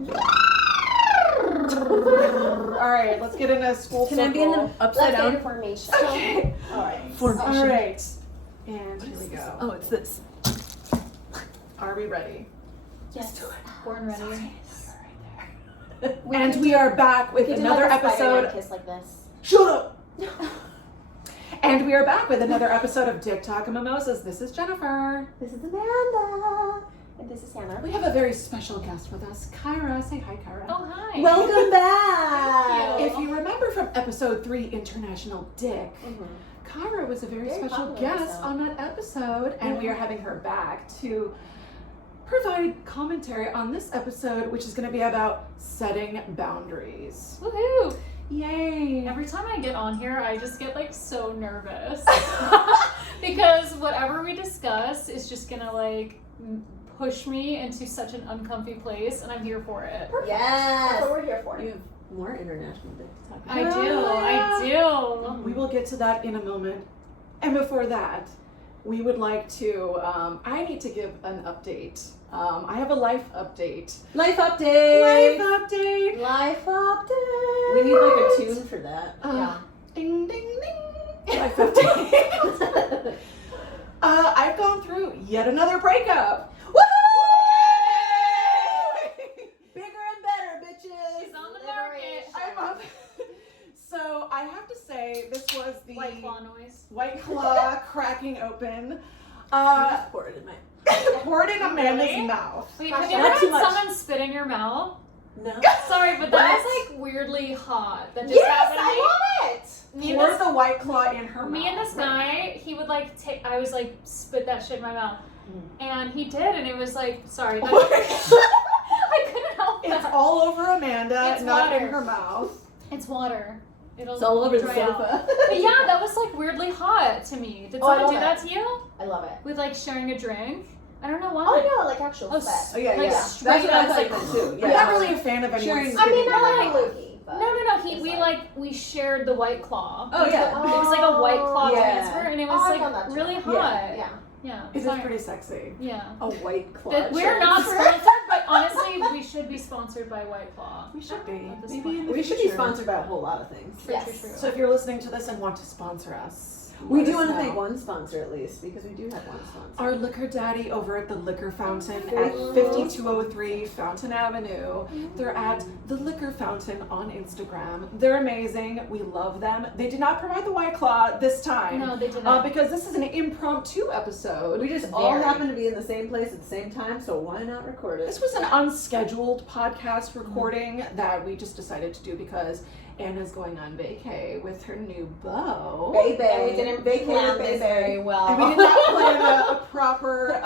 All right, let's get in a school Can circle. I be in the upside down? Get formation. Okay. All right. Formation. All right. And here we go. Oh, it's this. Are we ready? Yes. Born ready. And we are back with another like a Spider-Man episode. kiss like this. Shut up! And we are back with another episode of Dick Talk and Mimosas. This is Jennifer. This is Amanda. And this is Hannah. We have a very special guest with us, Kyra. Say hi, Kyra. Oh, hi. Welcome back. Thank If you remember from episode 3, International Dick, Kyra was a very special popular guest episode. on that episode, and we are having her back to provide commentary on this episode, which is going to be about setting boundaries. Woohoo! Yay! Every time I get on here, I just get like so nervous because whatever we discuss is just gonna like push me into such an uncomfy place, and I'm here for it. Yes. That's what we're here for. You have more international dick to talk about. I do. We will get to that in a moment. And before that, we would like to, I need to give an update. I have a life update. Life update! Life update! Life update. We need like a tune for that. Yeah. Ding, ding, ding. Life update. I've gone through yet another breakup. Woo! Bigger and better, bitches! She's on the market. I'm up. So I have to say, this was the White claw noise. White Claw cracking open. I just poured it in my... Poured in Amanda's Really? mouth. Wait, Not have you ever too had much. someone spit in your mouth? No. Sorry, but that is like weirdly hot. That just Yes, happened to me. I love it. Me and Pour this, the White Claw in her mouth. me and this guy, he would like take. I was like spit that shit in my mouth, and he did, and it was like sorry. That, I couldn't help It's that. all over Amanda, It's not in water. her mouth. It's water. It'll It's all over the dry out. sofa. But yeah, that was like weirdly hot to me. Did Oh, I someone do love that to you? I love it. With like sharing a drink? I don't know why. Oh no, like actual Oh, sweat. Oh, yeah, Like, yeah. straight That's what I up, thought like, you meant too. I'm Yeah. not really a fan of anyone Sharing- I mean, spitting I in like my a mouth. loogie, but No. it's We shared the White Claw. Oh, yeah. It was like a White Claw Yeah. transfer, and it Oh, I've was done that like too. really Yeah. hot. yeah. Yeah. It is Sorry. pretty sexy. Yeah. A white claw. We're not sponsored, but honestly, we should be sponsored by White Claw. We should be. At this Maybe point. in the We should be future. sponsored by a whole lot of things. Yes. True. So if you're listening to this and want to sponsor us, We let do us want to know. thank one sponsor at least, because we do have one sponsor. Our liquor daddy over at the Liquor Fountain at Ooh. 5203 Fountain Avenue. They're at the Liquor Fountain on Instagram. They're amazing. We love them. They did not provide the White Claw this time. No, they did not. Because this is an impromptu episode. We just all Very. happen to be in the same place at the same time, so why not record it? This was an unscheduled podcast recording that we just decided to do because Anna's going on vacay with her new beau. Baby. And we didn't plan this very well. And we did not plan a proper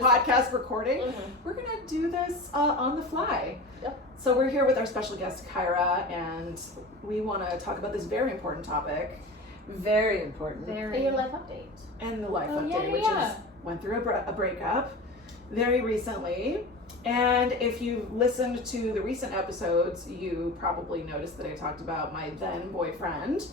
podcast recording. Mhm. We're gonna do this on the fly. Yep. So we're here with our special guest Kyra, and we want to talk about this very important topic Very important. And Very. your life update. and the life Oh, update, yeah, which yeah. is went through a breakup very recently. And if you listened to the recent episodes, you probably noticed that I talked about my then boyfriend,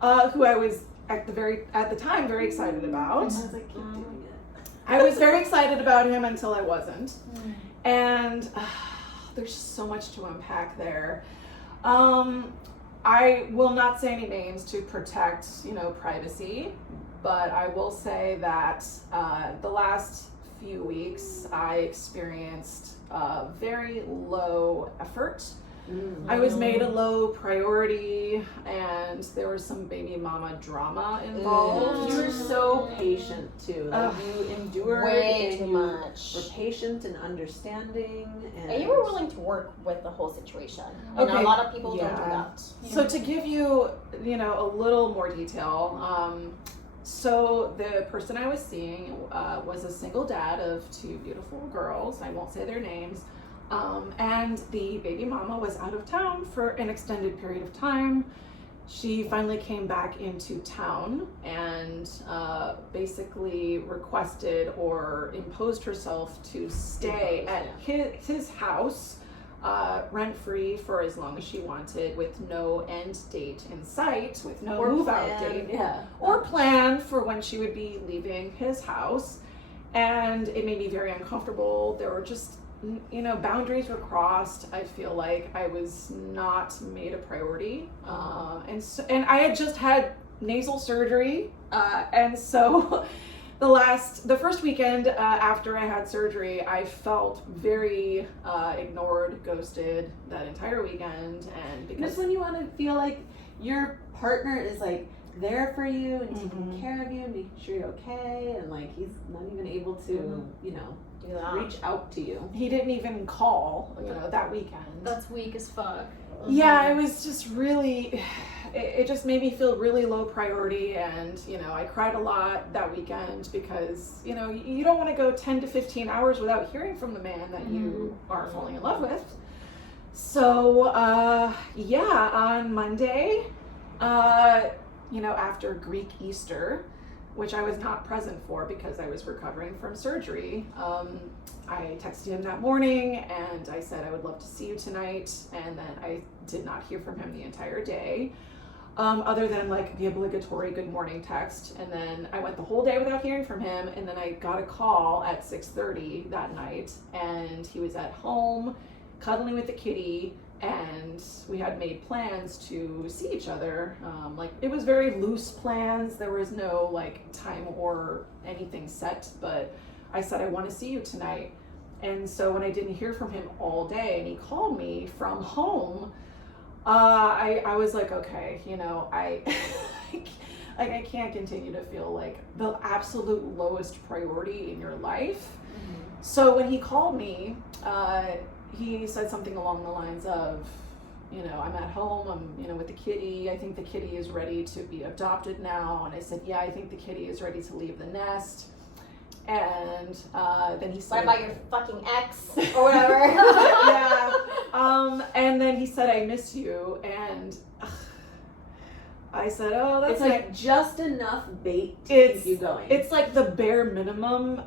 who I was at the time very excited about. I was like, keep doing it. I was very excited about him until I wasn't. Mm. And there's so much to unpack there. I will not say any names to protect, privacy, but I will say that the last few weeks I experienced very low effort. I was made a low priority, and there was some baby mama drama involved. You were so patient too. Like Ugh. you endured Way and too you much. were patient and understanding, And you were willing to work with the whole situation. And Okay, a lot of people don't do yeah. that. So to give you, a little more detail, so the person I was seeing was a single dad of 2 beautiful girls. I won't say their names. And the baby mama was out of town for an extended period of time. She finally came back into town and basically requested or imposed herself to stay at his house rent-free for as long as she wanted, with no end date in sight, with no move-out date or plan for when she would be leaving his house. And it made me very uncomfortable. There were just boundaries were crossed. I feel like I was not made a priority. And I had just had nasal surgery. And so the first weekend after I had surgery, I felt very ignored, ghosted that entire weekend. And because Just when you want to feel like your partner is like there for you and taking care of you and making sure you're okay, and like he's not even able to, Do that. reach out to you. he didn't even call, that weekend. That's weak as fuck. Yeah, it was just really, it just made me feel really low priority, and I cried a lot that weekend because you don't want to go 10 to 15 hours without hearing from the man that you are falling in love with. So on Monday, after Greek Easter, which I was not present for because I was recovering from surgery, I texted him that morning and I said I would love to see you tonight, and then I did not hear from him the entire day, other than like the obligatory good morning text. And then I went the whole day without hearing from him, and then I got a call at 6:30 that night, and he was at home cuddling with the kitty, and we had made plans to see each other. It was very loose plans. There was no time or anything set, but I said, I want to see you tonight. And so when I didn't hear from him all day and he called me from home, I was like, okay, I can't continue to feel like the absolute lowest priority in your life. So when he called me, he said something along the lines of, I'm at home, I'm, with the kitty. I think the kitty is ready to be adopted now. And I said, yeah, I think the kitty is ready to leave the nest. And then he said, What about your fucking ex or whatever? yeah. And then he said, I miss you. And I said, oh, that's It's like just enough bait to It's- keep you going. it's like the bare minimum,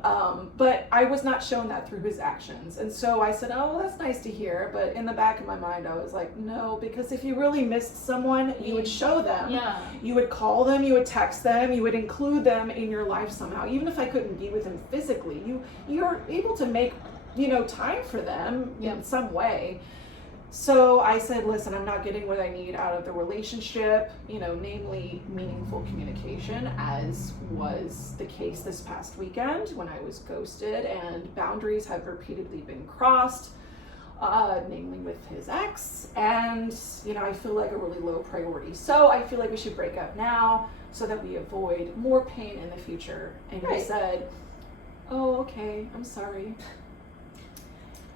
but I was not shown that through his actions. And so I said, oh, well, that's nice to hear. But in the back of my mind, I was like, no, because if you really missed someone, you would show them. Yeah. You would call them, you would text them, you would include them in your life somehow. Even if I couldn't be with him physically, you're able to make, time for them in some way. So I said, listen, I'm not getting what I need out of the relationship, namely meaningful communication, as was the case this past weekend when I was ghosted, and boundaries have repeatedly been crossed, namely with his ex, and, I feel like a really low priority. So I feel like we should break up now so that we avoid more pain in the future. And he said, oh, okay, I'm sorry.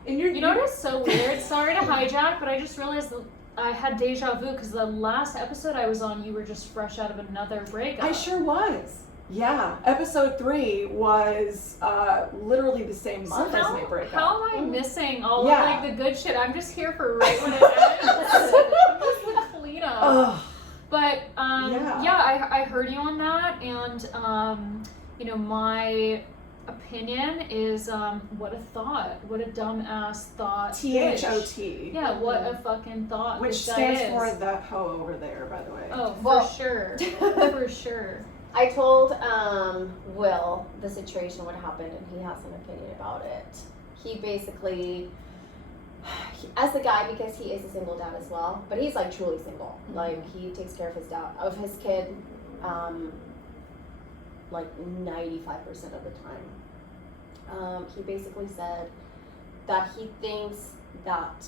And you're, You know what is so weird? Sorry to hijack, but I just realized that I had deja vu because the last episode I was on, you were just fresh out of another breakup. I sure was. Yeah, episode 3 was literally the same month as my breakup. How am I missing all Yeah. of the good shit? I'm just here for right when it ends. I'm just the cleanup. Ugh. But Yeah. I heard you on that, and my opinion is what a thought, what a dumbass thought. THOT. Yeah, what a fucking thought. Which this guy stands is. for the hoe over there, by the way. Oh, Well- for sure, for sure. I told Will the situation, what happened, and he has an opinion about it. He basically, as the guy, because he is a single dad as well, but he's like truly single. Like he takes care of his kid, like 95% of the time. He basically said that he thinks that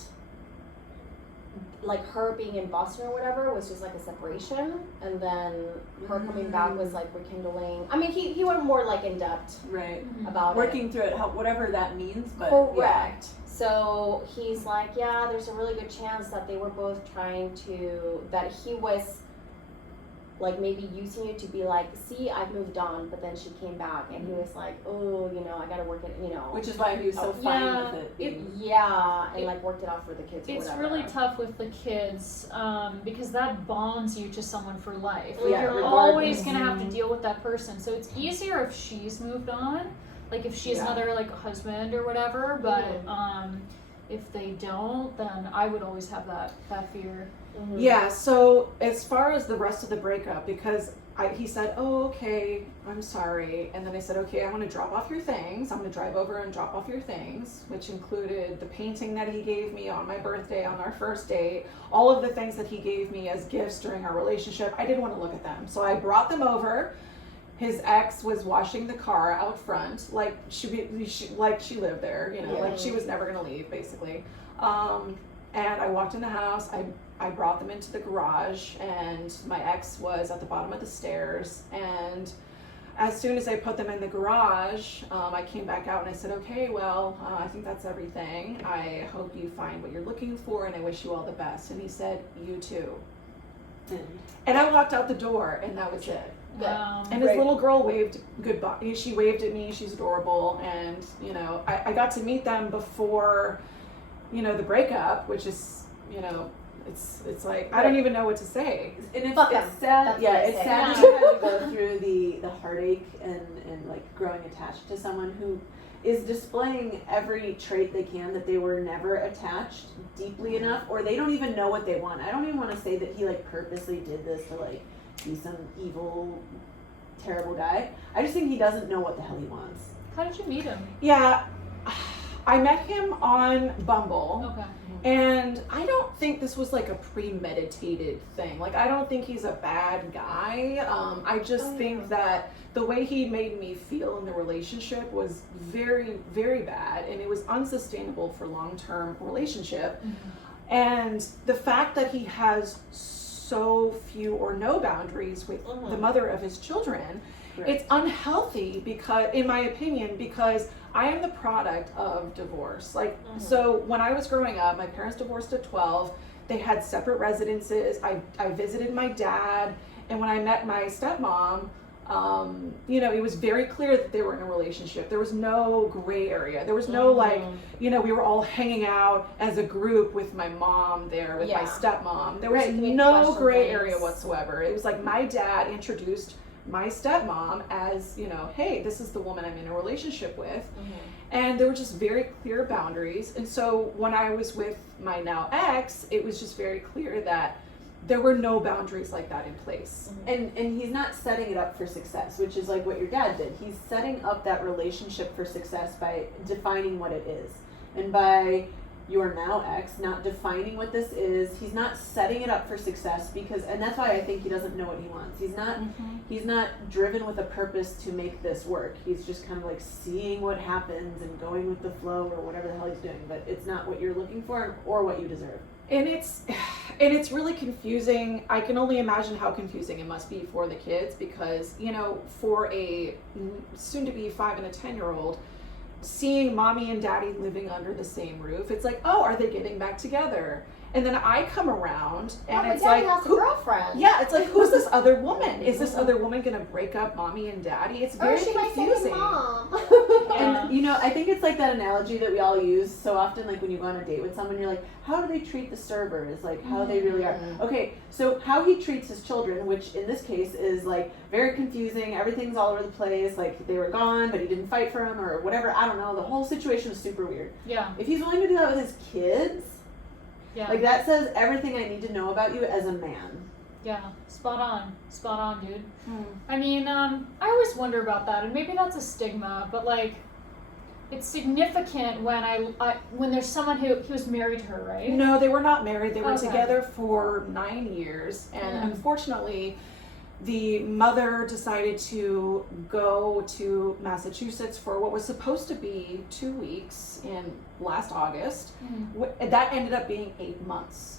like her being in Boston or whatever was just like a separation, and then her coming back was like rekindling. I mean, he went more like in depth right. about Working through it, whatever that means, but Correct. So he's like, yeah, there's a really good chance that they were both trying to, that he was like maybe using it to be like, see, I've moved on, but then she came back, and he was like, oh, I gotta work it, Which is why he was so fine Yeah, with it. and like worked it out for the kids or It's whatever. really tough with the kids because that bonds you to someone for life. Like Yeah, you're regardless. always gonna have to deal with that person. So it's easier if she's moved on, like if she's Yeah. another like husband or whatever. But if they don't, then I would always have that fear. Mhm. Yeah, so as far as the rest of the breakup, because he said, oh, okay, I'm sorry. And then I said, okay, I'm going to drop off your things. I'm going to drive over and drop off your things, which included the painting that he gave me on my birthday on our first date, all of the things that he gave me as gifts during our relationship. I didn't want to look at them. So I brought them over. His ex was washing the car out front, like she lived there, you know, like she was never going to leave, basically. And I walked in the house. I brought them into the garage, and my ex was at the bottom of the stairs. And as soon as I put them in the garage, I came back out and I said, okay, well, I think that's everything. I hope you find what you're looking for, and I wish you all the best. And he said, you too. And I walked out the door, and that was it. And his little girl waved goodbye. She waved at me. She's adorable. And, you know, I got to meet them before, you know, the breakup, which is, you know, it's like, I don't even know what to say. And it's Fuck 'em. sad. That's Yeah, what I it's say. sad to have to go through the heartache and like growing attached to someone who is displaying every trait they can that they were never attached deeply enough, or they don't even know what they want. I don't even want to say that he like purposely did this to like be some evil, terrible guy. I just think he doesn't know what the hell he wants. How did you meet him? Yeah, I met him on Bumble. Okay. And I don't think this was like a premeditated thing. Like, I don't think he's a bad guy. I just think that the way he made me feel in the relationship was very, very bad, and it was unsustainable for long-term relationship. Mm-hmm. And the fact that he has so few or no boundaries with the mother of his children, it's unhealthy, because, in my opinion, because I am the product of divorce. Like, so when I was growing up, my parents divorced at 12. They had separate residences. I visited my dad, and when I met my stepmom, you know, it was very clear that they were in a relationship. There was no gray area. There was no like, you know, we were all hanging out as a group with my mom there, with my stepmom. There was no gray area whatsoever. It was like my dad introduced my stepmom as, you know, hey, this is the woman I'm in a relationship with. And there were just very clear boundaries. And so when I was with my now ex, it was just very clear that there were no boundaries like that in place. And he's not setting it up for success, which is like what your dad did. He's setting up that relationship for success by defining what it is. And by your now ex not defining what this is, he's not setting it up for success, because, and that's why I think he doesn't know what he wants. He's not driven with a purpose to make this work. He's just kind of like seeing what happens and going with the flow, or whatever the hell he's doing, but it's not what you're looking for or what you deserve. And it's really confusing. I can only imagine how confusing it must be for the kids, because, you know, for a soon to be 5 and a 10-year-old, seeing mommy and daddy living under the same roof, it's like, oh, are they getting back together? And then I come around, and it's like, has a girlfriend. Yeah, it's like, who's this other woman? Is this other woman gonna break up mommy and daddy? It's very confusing. Mom. And you know, I think it's like that analogy that we all use so often, like when you go on a date with someone, you're like, how do they treat the servers? Like how they really are. Okay, so how he treats his children, which in this case is like very confusing. Everything's all over the place. Like they were gone, but he didn't fight for them or whatever. I don't know. The whole situation is super weird. Yeah. If he's willing to do that with his kids, like that says everything I need to know about you as a man. Yeah, spot on, dude. I mean, I always wonder about that, and maybe that's a stigma, but like, it's significant when when there's someone who he was married to her, right? No, they were not married. They were together for 9 years, and unfortunately, the mother decided to go to Massachusetts for what was supposed to be 2 weeks in last August. That ended up being 8 months.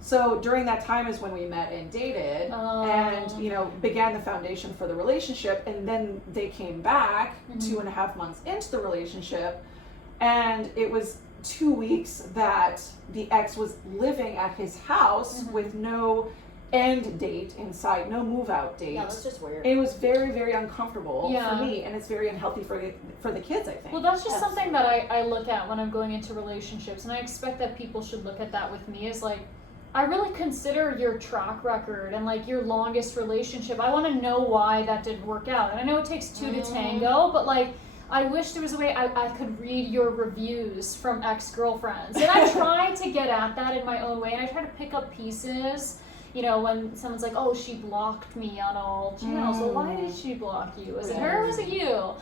So during that time is when we met and dated, and, you know, began the foundation for the relationship. And then they came back 2.5 months into the relationship, and it was 2 weeks that the ex was living at his house with no end date in sight, no move out date. Yeah, that's just weird. It was very, very uncomfortable for me, and it's very unhealthy for the kids, I think. Well, that's just something that I look at when I'm going into relationships, and I expect that people should look at that with me, is like, I really consider your track record and like your longest relationship. I want to know why that didn't work out. And I know it takes two to tango, but like, I wish there was a way I could read your reviews from ex-girlfriends. And I try to get at that in my own way, and I try to pick up pieces. You know, when someone's like, oh, she blocked me on all channels. Well, why did she block you? Was it her or was it you?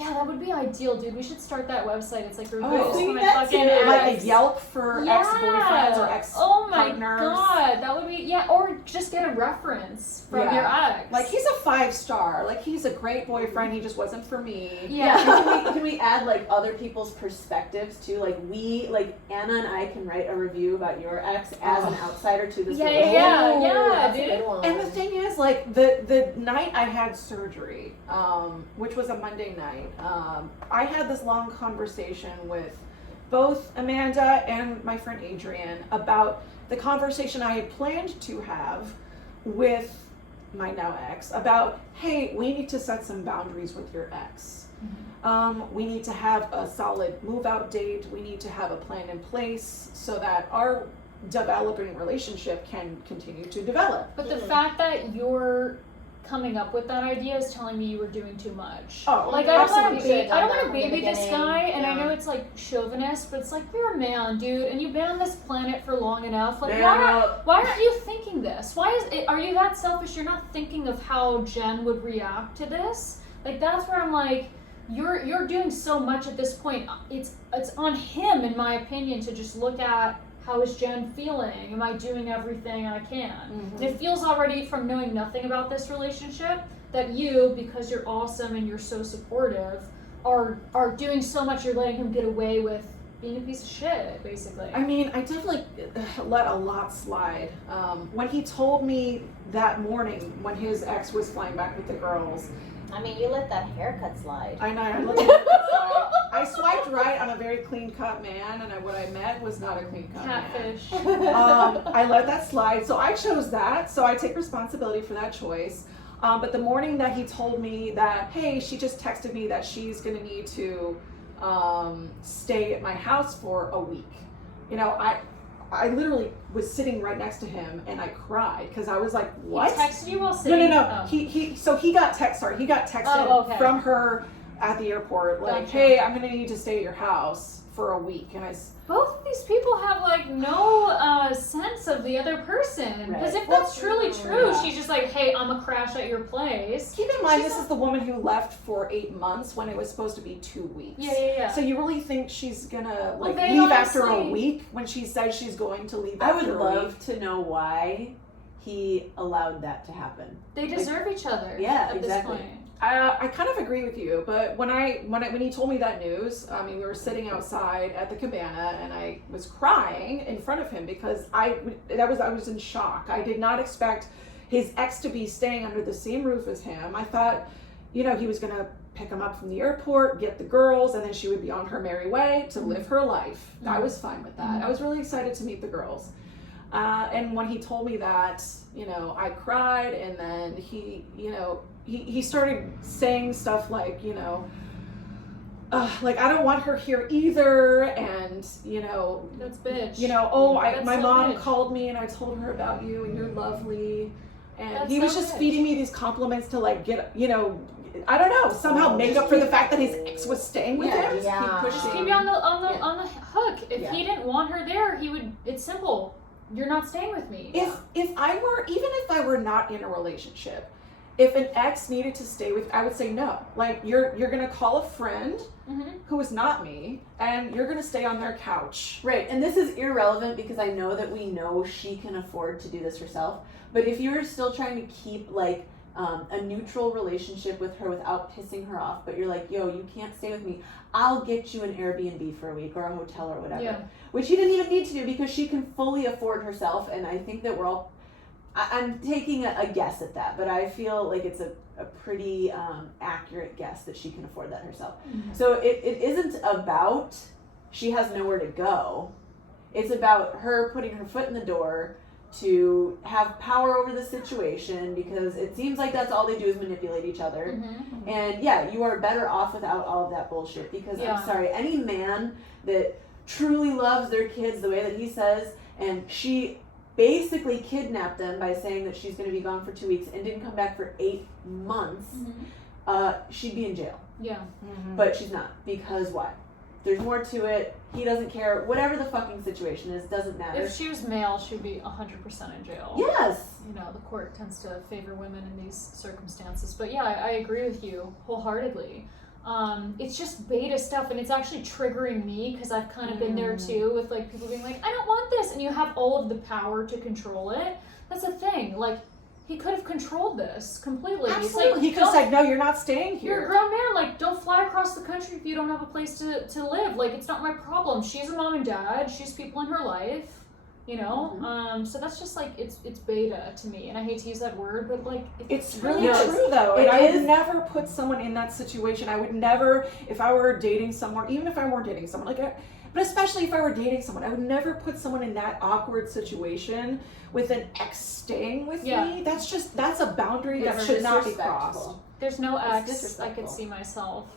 Yeah, that would be ideal, dude. We should start that website. It's like reviews from my fucking ex. Like a Yelp for ex-boyfriends or ex-partners. Oh my god, that would be, or just get a reference from your ex. Like, he's a 5-star. Like, he's a great boyfriend. He just wasn't for me. Yeah. Can we add like other people's perspectives too? Like Anna and I can write a review about your ex as an outsider to this relationship. Yeah, dude. And the thing is, like, the night I had surgery, which was a Monday night, I had this long conversation with both Amanda and my friend Adrian about the conversation I had planned to have with my now ex about, hey, we need to set some boundaries with your ex. We need to have a solid move out date. We need to have a plan in place so that our developing relationship can continue to develop. But the fact that you're coming up with that idea is telling me you were doing too much. Oh, like, I don't want to from baby the this guy, and I yeah. know it's like chauvinist, but it's like, you're a man, dude, and you've been on this planet for long enough. Like, why aren't you thinking this? Are you that selfish? You're not thinking of how Jen would react to this? Like, that's where I'm like, you're doing so much at this point. It's on him, in my opinion, to just look at, how is Jen feeling? Am I doing everything I can? And it feels already from knowing nothing about this relationship that you, because you're awesome and you're so supportive, are doing so much. You're letting him get away with being a piece of shit, basically. I mean, I definitely let a lot slide. When he told me that morning when his ex was flying back with the girls, I mean, you let that haircut slide. I know, I let the haircut slide. I swiped right on a very clean-cut man, and what I met was not a clean-cut Catfish. man. I let that slide, so I chose that, so I take responsibility for that choice. But the morning that he told me that, hey, she just texted me that she's gonna need to stay at my house for a week. You know, I literally was sitting right next to him and I cried because I was like, what? He texted you while sitting? No. Oh. He got texted from her at the airport, like, Gotcha. hey, I'm gonna need to stay at your house for a week. And Both of these people have like no sense of the other person. Because if that's truly true, she's just like, hey, I'm gonna crash at your place. keep in mind, this is the woman who left for 8 months when it was supposed to be 2 weeks. Yeah. So you really think she's gonna Well, leave after a week when she says she's going to leave I after would a week? love to know why he allowed that to happen. They deserve each other. Yeah, at exactly. this point. I kind of agree with you, but when he told me that news, I mean, we were sitting outside at the cabana, and I was crying in front of him because I was in shock. I did not expect his ex to be staying under the same roof as him. I thought, you know, he was gonna pick him up from the airport, get the girls, and then she would be on her merry way to live her life. I was fine with that. I was really excited to meet the girls. And when he told me that, you know, I cried, and then he started saying stuff like, you know, like, I don't want her here either, and, you know, That's bitch. you know, my so mom bitch. called me and I told her about you and you're lovely, and That's he was so just bitch. feeding me these compliments to like get, you know, I don't know, somehow make up for the fact that his ex was staying with him. Just Yeah. keep Just pushing. keep you on the hook. If Yeah. he didn't want her there, he would. It's simple. You're not staying with me. If I were not in a relationship, if an ex needed to stay with, I would say no. Like, you're gonna call a friend who is not me, and you're gonna stay on their couch. Right, and this is irrelevant because I know that we know she can afford to do this herself. But if you're still trying to keep like a neutral relationship with her without pissing her off, but you're like, yo, you can't stay with me, I'll get you an Airbnb for a week or a hotel or whatever. Yeah. Which he didn't even need to do because she can fully afford herself, and I think that we're all, I'm taking a guess at that, but I feel like it's a pretty accurate guess that she can afford that herself. So it isn't about she has nowhere to go. It's about her putting her foot in the door to have power over the situation, because it seems like that's all they do is manipulate each other. And yeah, you are better off without all of that bullshit, because Yeah. I'm sorry, any man that truly loves their kids the way that he says, and she basically kidnapped them by saying that she's going to be gone for 2 weeks and didn't come back for 8 months, she'd be in jail. Yeah. But she's not. Because why? There's more to it. He doesn't care. Whatever the fucking situation is, doesn't matter. If she was male, she'd be 100% in jail. Yes. You know, the court tends to favor women in these circumstances. But yeah, I agree with you wholeheartedly. It's just beta stuff, and it's actually triggering me because I've kind of been there too with like people being like, I don't want this, and you have all of the power to control it. That's the thing. Like, he could have controlled this completely. Absolutely. He's like, He could have said, no, you're not staying here. You're a grown man. Like, don't fly across the country if you don't have a place to live. Like, it's not my problem. She's a mom and dad. She's people in her life. You know? So that's just like, it's beta to me. And I hate to use that word, but like, it's really true though. And I would never put someone in that situation. I would never, if I were dating someone, even if I weren't dating someone, but especially if I were dating someone, I would never put someone in that awkward situation with an ex staying with me. That's a boundary that should not be crossed. There's no ex I could see myself.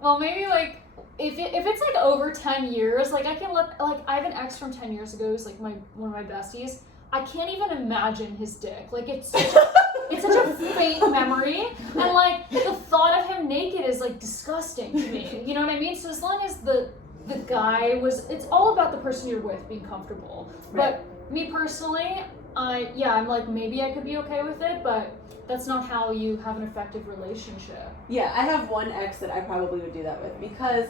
Well, maybe like, if it's like over 10 years, like I can look, like I have an ex from 10 years ago who's like one of my besties. I can't even imagine his dick. Like it's such a faint memory, and like the thought of him naked is like disgusting to me. You know what I mean? So as long as the guy was, it's all about the person you're with being comfortable. Right. But me personally, I'm like, maybe I could be okay with it, but that's not how you have an effective relationship. Yeah, I have one ex that I probably would do that with because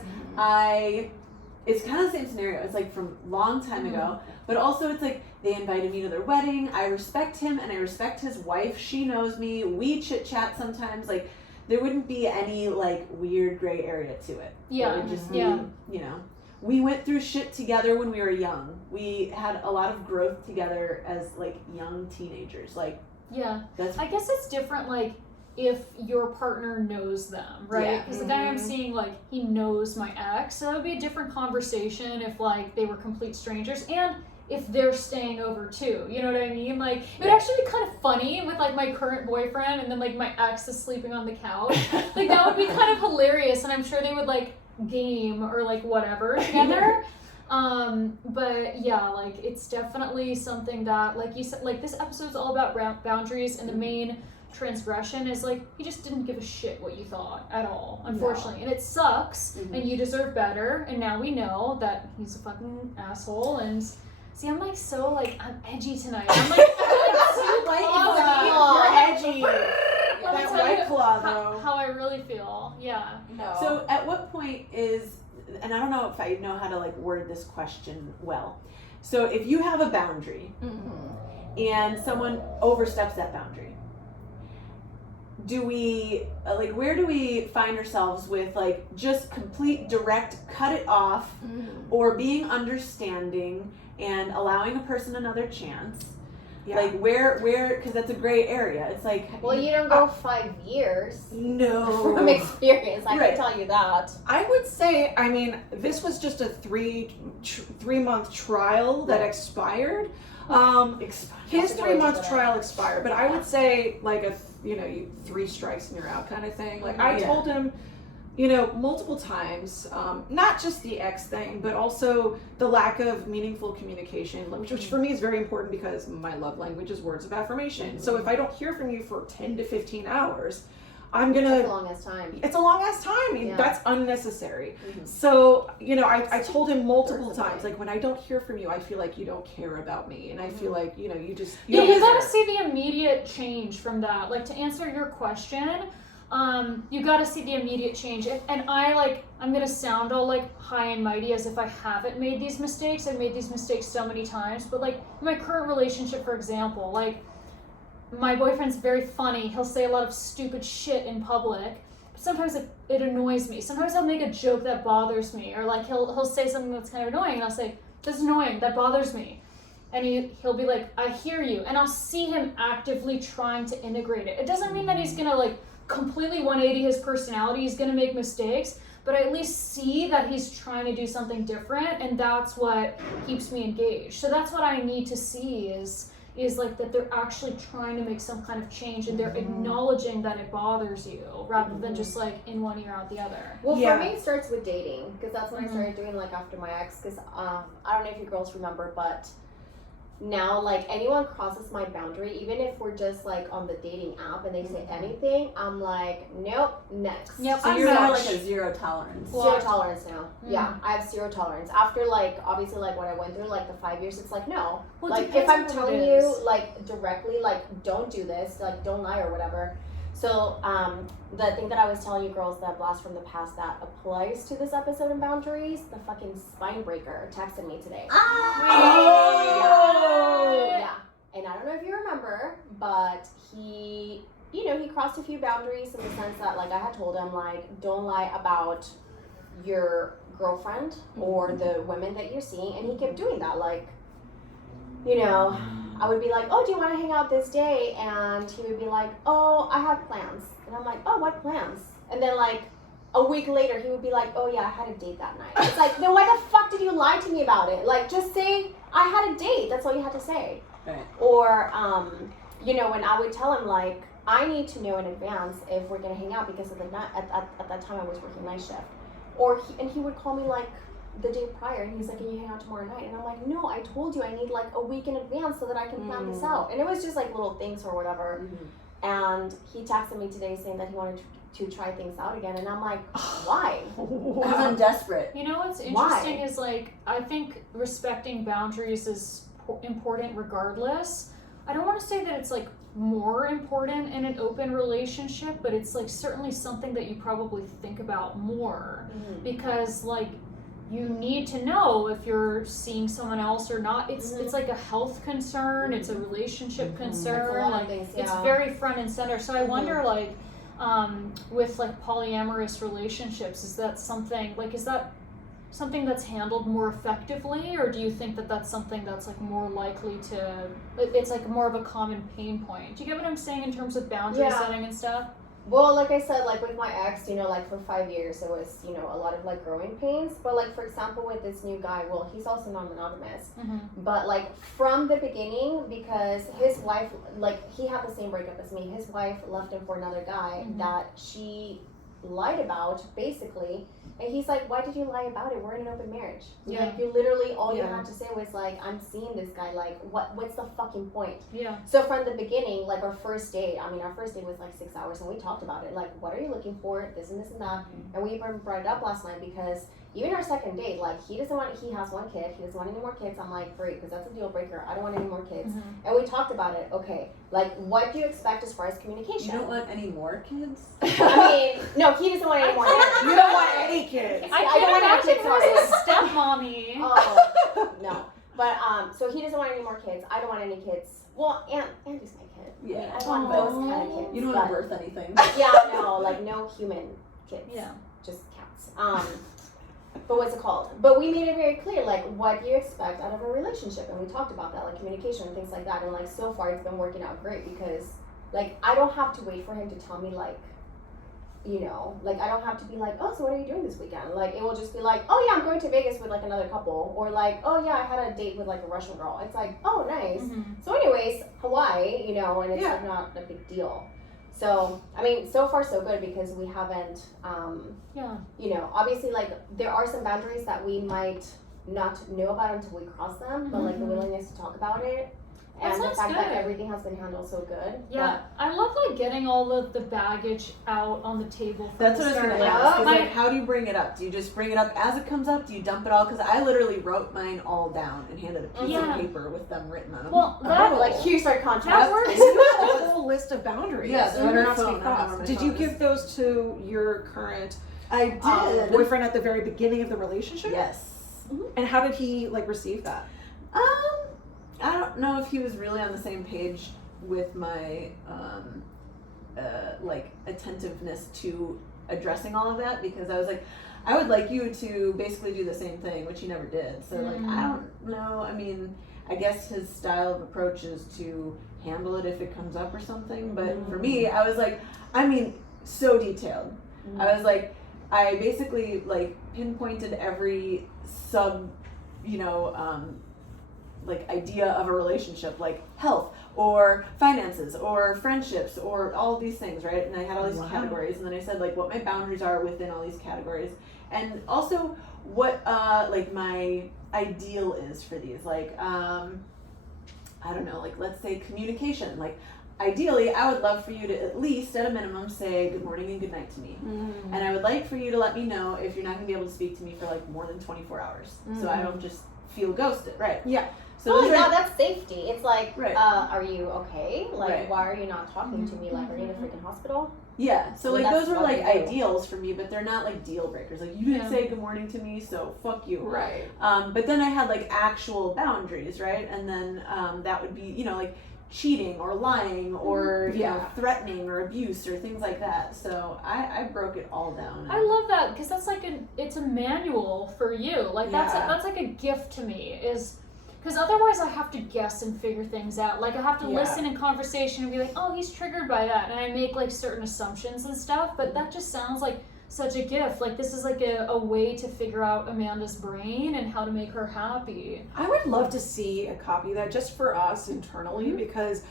it's kind of the same scenario. It's like from a long time ago, but also it's like they invited me to their wedding. I respect him and I respect his wife. She knows me. We chit chat sometimes. Like, there wouldn't be any like weird gray area to it. Yeah. It would just be, you know, we went through shit together when we were young. We had a lot of growth together as like young teenagers. Like, I guess it's different, like, if your partner knows them, right? Because the guy I'm seeing, like, he knows my ex, so that would be a different conversation if, like, they were complete strangers, and if they're staying over, too, you know what I mean? Like, it would actually be kind of funny with, like, my current boyfriend, and then, like, my ex is sleeping on the couch. Like, that would be kind of hilarious, and I'm sure they would, like, game or, like, whatever together. But yeah, like it's definitely something that, like you said, like this episode's all about boundaries, and the main transgression is like he just didn't give a shit what you thought at all, unfortunately. And it sucks, and you deserve better, and now we know that he's a fucking asshole. And see, I'm like so like I'm edgy tonight. I'm like you're edgy. That White Claw though. How I really feel. Yeah. No. So at what point is, and I don't know if I know how to like word this question well. So if you have a boundary and someone oversteps that boundary, do we like, where do we find ourselves with like just complete direct cut it off, or being understanding and allowing a person another chance? Like where, because that's a gray area. It's like, well, you don't go 5 years. No. From experience, I can tell you that. I would say, I mean, this was just a 3-month trial that expired. His 3-month trial expired, but I would say like you 3 strikes and you're out kind of thing. Like I told him, multiple times, not just the ex thing, but also the lack of meaningful communication, which for me is very important because my love language is words of affirmation. So if I don't hear from you for 10 to 15 hours, I'm gonna. It's a long ass time. It's a long ass time. That's unnecessary. So, I told him multiple times, like when I don't hear from you, I feel like you don't care about me, and I feel like you just. You gotta see the immediate change from that. Like to answer your question. You gotta see the immediate change. And I'm gonna sound all like high and mighty as if I haven't made these mistakes. I've made these mistakes so many times, but like in my current relationship, for example, like my boyfriend's very funny. He'll say a lot of stupid shit in public, but sometimes it annoys me. Sometimes I'll make a joke that bothers me, or like he'll say something that's kind of annoying, and I'll say, that's annoying, that bothers me. And he'll be like, I hear you. And I'll see him actively trying to integrate it. It doesn't mean that he's gonna like completely 180 his personality. He's gonna make mistakes, but I at least see that he's trying to do something different, and that's what keeps me engaged. So that's what I need to see is like that they're actually trying to make some kind of change, and they're acknowledging that it bothers you rather than just like in one ear out the other. Well, for me, it starts with dating, because that's when I started doing like after my ex. Because I don't know if you girls remember, but now, like, anyone crosses my boundary, even if we're just like on the dating app and they say anything, I'm like, nope, next. Yep. So you're more like a zero tolerance. Zero tolerance now. Yeah, I have zero tolerance. After, like, obviously, like, what I went through, like, the 5 years, it's like, no. Well, like, if I'm telling you, like, directly, like, don't do this, like, don't lie or whatever. So, the thing that I was telling you girls, that blast from the past that applies to this episode in boundaries, the fucking spine breaker texted me today. Yeah. And I don't know if you remember, but he, you know, he crossed a few boundaries in the sense that, like, I had told him, like, don't lie about your girlfriend or the women that you're seeing, and he kept doing that. Like, you know, I would be like, oh, do you want to hang out this day? And he would be like, oh, I have plans. And I'm like, oh, what plans? And then, like, a week later, he would be like, oh, yeah, I had a date that night. It's like, then why the fuck did you lie to me about it? Like, just say, I had a date. That's all you had to say. Right. Or, you know, when I would tell him, like, I need to know in advance if we're going to hang out because of the night, at that time I was working night shift. Or, he would call me, like, the day prior, and he's like, can you hang out tomorrow night? And I'm like, no, I told you I need, like, a week in advance so that I can plan this out. And it was just, like, little things or whatever. And he texted me today saying that he wanted to try things out again, and I'm like, why? Because I'm desperate. You know what's interesting is, like, I think respecting boundaries is important regardless. I don't want to say that it's, like, more important in an open relationship, but it's, like, certainly something that you probably think about more because, like, you need to know if you're seeing someone else or not. It's like a health concern. It's a relationship concern. Like, it's very front and center. So I wonder, like, with, like, polyamorous relationships, is that something that's handled more effectively, or do you think that that's something that's, like, more likely to? It's like more of a common pain point. Do you get what I'm saying in terms of boundary setting and stuff? Well, like I said, like, with my ex, you know, like, for 5 years, it was, you know, a lot of, like, growing pains. But, like, for example, with this new guy, well, he's also non-monogamous. But, like, from the beginning, because his wife, like, he had the same breakup as me. His wife left him for another guy that she lied about, basically. And he's like, why did you lie about it? We're in an open marriage. Yeah. Like, you literally, all you had to say was, like, I'm seeing this guy. Like, what's the fucking point? Yeah. So from the beginning, like, our first date was like 6 hours, and we talked about it. Like, what are you looking for? This and this and that. And we even brought it up last night because even our second date, like, he has one kid. He doesn't want any more kids. I'm like, great, because that's a deal breaker. I don't want any more kids. And we talked about it. Okay, like, what do you expect as far as communication? You don't want any more kids? I mean, no, he doesn't want any more kids. You don't want any kids. I don't want any kids. Sorry. Stepmommy. Oh, no. But, so he doesn't want any more kids. I don't want any kids. Well, Andy's my kid. Yeah. I mean, I want those kind of kids. You don't want to birth anything. Yeah, no, like, no human kids. Yeah. Just cats. But what's it called? But we made it very clear, like, what do you expect out of a relationship? And we talked about that, like, communication and things like that. And, like, so far it's been working out great because, like, I don't have to wait for him to tell me, like, you know, like, I don't have to be like, oh, so what are you doing this weekend? Like, it will just be like, oh, yeah, I'm going to Vegas with, like, another couple. Or, like, oh, yeah, I had a date with, like, a Russian girl. It's like, oh, nice. So anyways, Hawaii, you know, and it's, like, not a big deal. So, I mean, so far so good because we haven't, you know, obviously, like, there are some boundaries that we might not know about until we cross them, but, like, the willingness to talk about it and the fact that everything has been handled so good. Yeah, I love, like, getting all of the baggage out on the table. That's what I was going to ask. Is, like, how do you bring it up? Do you just bring it up as it comes up? Do you dump it all? Because I literally wrote mine all down and handed a piece of paper with them written on them. Well, that, like, here's our contract. That works. You have a whole list of boundaries. Yeah, that are not to be crossed. Did you give those to your current boyfriend at the very beginning of the relationship? Yes. And how did he, like, receive that? I don't know if he was really on the same page with my like, attentiveness to addressing all of that, because I was like, I would like you to basically do the same thing, which he never did. So like, I don't know. I mean, I guess his style of approach is to handle it if it comes up or something. But for me, I was like, I mean, so detailed. I was like, I basically, like, pinpointed every sub, you know, like, idea of a relationship, like health or finances or friendships or all of these things, right? And I had all these categories, and then I said, like, what my boundaries are within all these categories, and also what like my ideal is for these, like I don't know, like let's say communication. Like ideally, I would love for you to at least, at a minimum, say good morning and good night to me. And I would like for you to let me know if you're not going to be able to speak to me for like more than 24 hours. So I don't just feel ghosted, right? Yeah. So those now are, that's safety. It's like, Right. Are you okay? Like, Right. why are you not talking to me? Like, are you in a freaking hospital? yeah. So So like that's those were what like we do. ideals for me, but they're not like deal breakers. Like you didn't Yeah. say good morning to me, so fuck you. Right. But then I had like actual boundaries, right? And then that would be, you know, like cheating or lying or you know Yeah. threatening or abuse or things like that. So I broke it all down. I love that because that's like it's a manual for you. Like that's Yeah. that's like a gift to me. Is because otherwise I have to guess and figure things out. Like I have to Yeah. listen in conversation and be like, oh, he's triggered by that, and I make like certain assumptions and stuff. But that just sounds like such a gift. Like this is like a way to figure out Amanda's brain and how to make her happy. I would love to see a copy of that just for us internally, because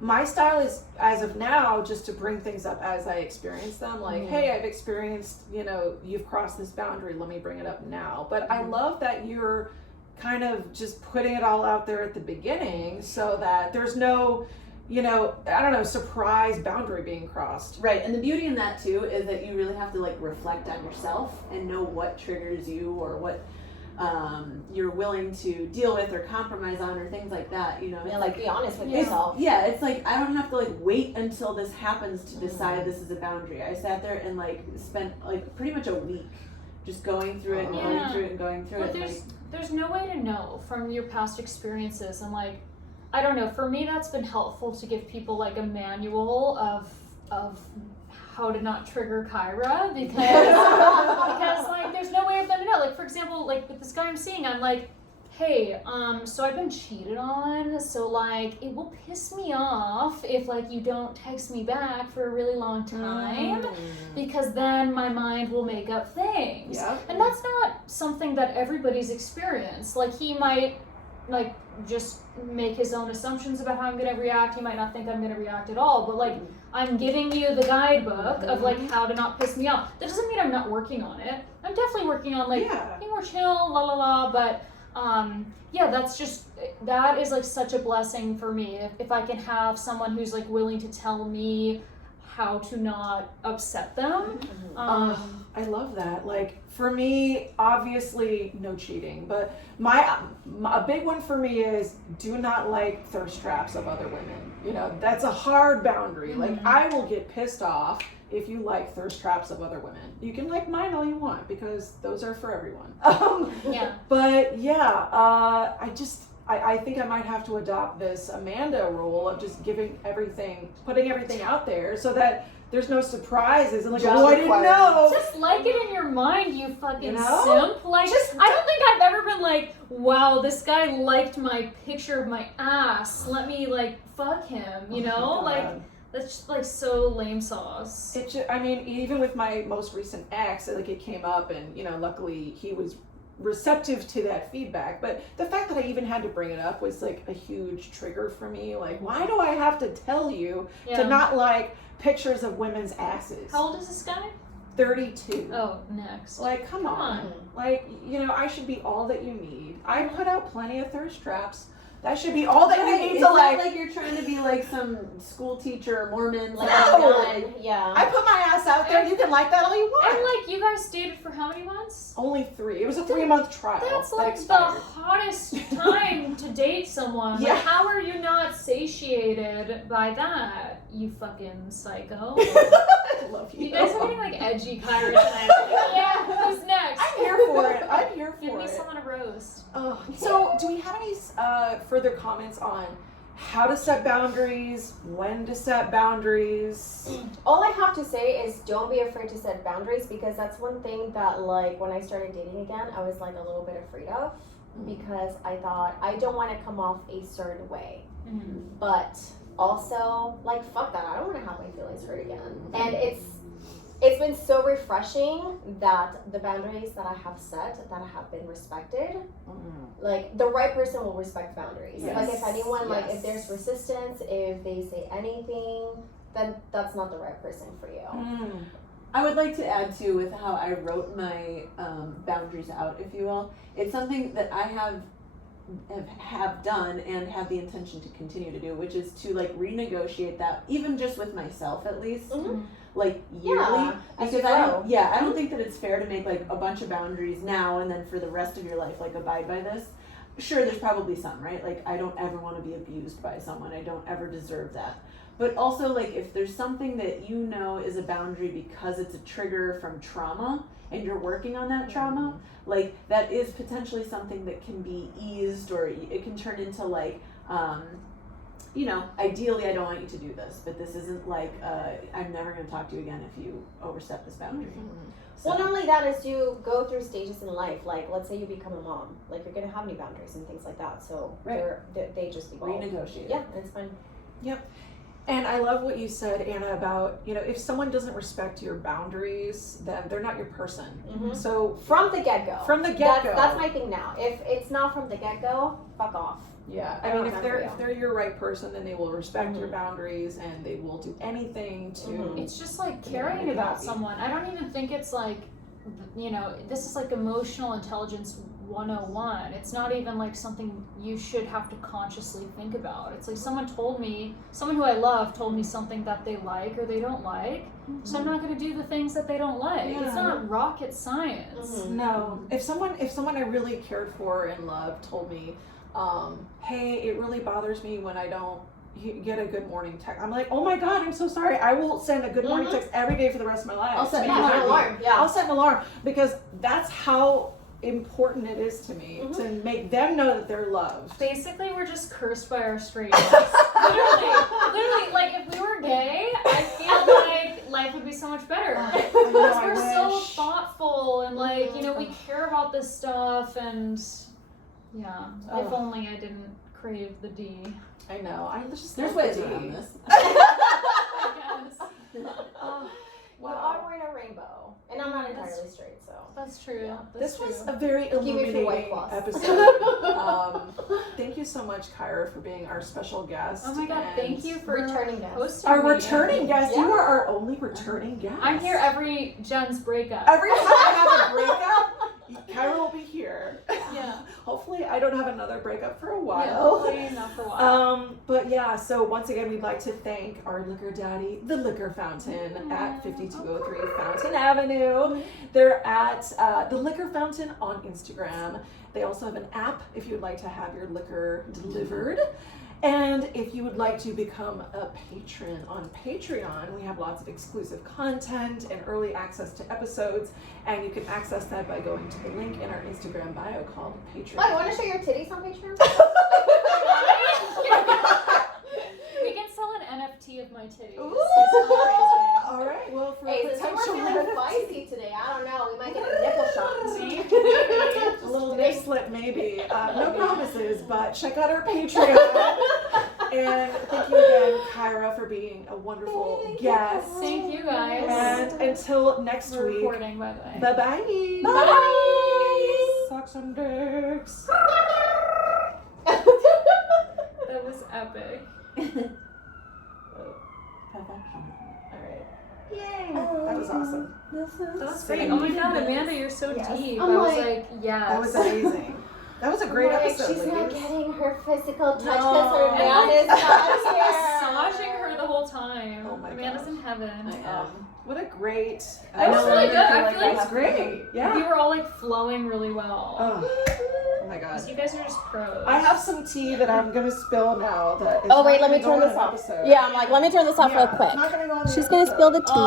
my style is, as of now, just to bring things up as I experience them. Like, hey, I've experienced, you know, you've crossed this boundary, let me bring it up now. But I love that you're kind of just putting it all out there at the beginning so that there's no, you know, I don't know, surprise boundary being crossed. Right, and the beauty in that too is that you really have to like reflect on yourself and know what triggers you or what you're willing to deal with or compromise on or things like that. You know, it's Yeah, like be honest with it's- yourself. yeah, it's like I don't have to like wait until this happens to decide this is a boundary. I sat there and like spent like pretty much a week just going through it and going Yeah. through it and going through But it. and, there's no way to know from your past experiences, and like I don't know, for me that's been helpful to give people like a manual of how to not trigger Kyra because because like there's no way of them to know. Like for example, like with this guy I'm seeing, I'm like, hey, so I've been cheated on, so like it will piss me off if like you don't text me back for a really long time because then my mind will make up things. Yeah. And that's not something that everybody's experienced. Like he might like just make his own assumptions about how I'm gonna react. He might not think I'm gonna react at all, but like I'm giving you the guidebook of like how to not piss me off. That doesn't mean I'm not working on it. I'm definitely working on like Yeah. being more chill, la la la, but yeah, that's just, that is like such a blessing for me. If I can have someone who's like willing to tell me how to not upset them. I love that. Like for me, obviously no cheating, but a big one for me is do not like thirst traps of other women. You know, that's a hard boundary. Like I will get pissed off if you like thirst traps of other women. You can like mine all you want because those are for everyone. Yeah. But yeah, I think I might have to adopt this Amanda rule of just putting everything out there so that there's no surprises and like, Job oh, I didn't requirements. know. Just like it in your mind, you fucking You know? simp. Like, I don't think I've ever been like, wow, this guy liked my picture of my ass. Let me like fuck him, you know? Oh my Like, God. that's just like so lame sauce. I mean, even with my most recent ex, like it came up, and you know, luckily he was receptive to that feedback. But the fact that I even had to bring it up was like a huge trigger for me. Like, why do I have to tell you Yeah. to not like pictures of women's asses? How old is this guy? 32. Oh, next. Like, come on. Like, you know, I should be all that you need. I put out plenty of thirst traps. That should be all that you need it's to not like. like you're trying to be like some school teacher or Mormon. Like, No. yeah. I put my ass out there. You can like that all you want. And like, you guys dated for how many months? Only 3. It was a 3-month trial. That's that like the expired. hottest time to date someone. Yeah. Like, how are you not satiated by that, you fucking psycho? I love you. You guys are getting like edgy, Kyra, tonight. Yeah, who's next? I'm here for it. I'm here Give for me it. someone to roast. Oh, so, do we have any further comments on how to set boundaries, when to set boundaries? All I have to say is don't be afraid to set boundaries, because that's one thing that, like, when I started dating again, I was like a little bit afraid of, because I thought I don't want to come off a certain way. But also, like, fuck that, I don't want to have my feelings hurt again. And it's been so refreshing that the boundaries that I have set, that have been respected, like, the right person will respect boundaries. Yes. Like, if anyone, like, Yes. if there's resistance, if they say anything, then that's not the right person for you. I would like to add too with how I wrote my boundaries out, if you will. It's something that I have have done and have the intention to continue to do, which is to like renegotiate that, even just with myself at least, like yearly. Yeah, as you Because grow. I don't think that it's fair to make like a bunch of boundaries now and then for the rest of your life like abide by this. Sure, there's probably some, right? Like I don't ever want to be abused by someone. I don't ever deserve that. But also like if there's something that you know is a boundary because it's a trigger from trauma and you're working on that trauma, like that is potentially something that can be eased, or it can turn into like ideally I don't want you to do this, but this isn't like I'm never going to talk to you again if you overstep this boundary. So. Well, not only that, is you go through stages in life, like let's say you become a mom, like you're gonna have new boundaries and things like that. So they just evolve. Renegotiate. Yeah, it's fine. Yep. And I love what you said, Anna, about, if someone doesn't respect your boundaries, then they're not your person. So From the get-go. That's my thing now. If it's not from the get-go, fuck off. yeah, I I don't mean, if have they're for you. if they're your right person, then they will respect your boundaries and they will do anything to. It's just like make caring you about happy. someone. I don't even think it's like, this is like emotional intelligence 101. It's not even like something you should have to consciously think about. It's like someone who I love told me something that they like or they don't like, so I'm not going to do the things that they don't like. Yeah. It's not rocket science. No, if someone I really cared for and loved told me, hey, it really bothers me when I don't get a good morning text. I'm like, oh my god, I'm so sorry. I will send a good morning text every day for the rest of my life. I'll set to make you an happy. alarm. Yeah. I'll set an alarm because that's how important it is to me to make them know that they're loved. Basically, we're just cursed by our straightness. literally, like if we were gay, I feel like life would be so much better. Because we're so thoughtful and like, we care about this stuff and yeah. If only I didn't crave the D. I know. There's ways around this. I guess. We're all wearing a rainbow, and I'm not entirely straight, so. That's true. Yeah. This That's was true. a very Give me a few white illuminating claws. episode. Thank you so much, Kyra, for being our special guest. Oh my god, and thank you for Returning guest. hosting our me. returning guest. Yeah. You are our only returning guest. I'm here every Jen's breakup. Every time I have a breakup, Kyra will be here. Yeah. Hopefully, I don't have another breakup for a while. Yeah, hopefully not for a while. But yeah, so once again, we'd like to thank our liquor daddy, the Liquor Fountain at 5203 Fountain Avenue. They're at the Liquor Fountain on Instagram. They also have an app if you would like to have your liquor delivered. And if you would like to become a patron on Patreon, we have lots of exclusive content and early access to episodes. And you can access that by going to the link in our Instagram bio called Patreon. Oh, you want to show your titties on Patreon? We can sell an NFT of my titties. Ooh. It's amazing. All right, well, for Hey, a since we're potential feeling NFT, spicy today, I don't know, we might get a nipple shot. See? a little nip slip maybe. No promises, but check out our Patreon. And thank you again, Kyra, for being a wonderful guest. Thank you guys. And until next We're week, recording, by the way. bye-bye. Bye. Suck some dicks. That was epic. Alright. Yay. That was awesome. That was great. Oh my god, Amanda, you're so Yes. deep. I'm I was like- like, yes. That was amazing. That was a great Like, episode, she's not ladies. getting her physical touch No. because her And man is I not was here. massaging her the whole time. Oh my Amanda's gosh. in heaven. What a great. That was really good. I feel That like was great. Yeah. We were all like flowing really well. Oh my god. So you guys are just pros. I have some tea that I'm gonna spill now. That is Oh, wait, not let me gonna go turn on this an off. episode. Yeah, I'm like, let me turn this off real Yeah, quick. not gonna go on the She's gonna spill the episode. tea.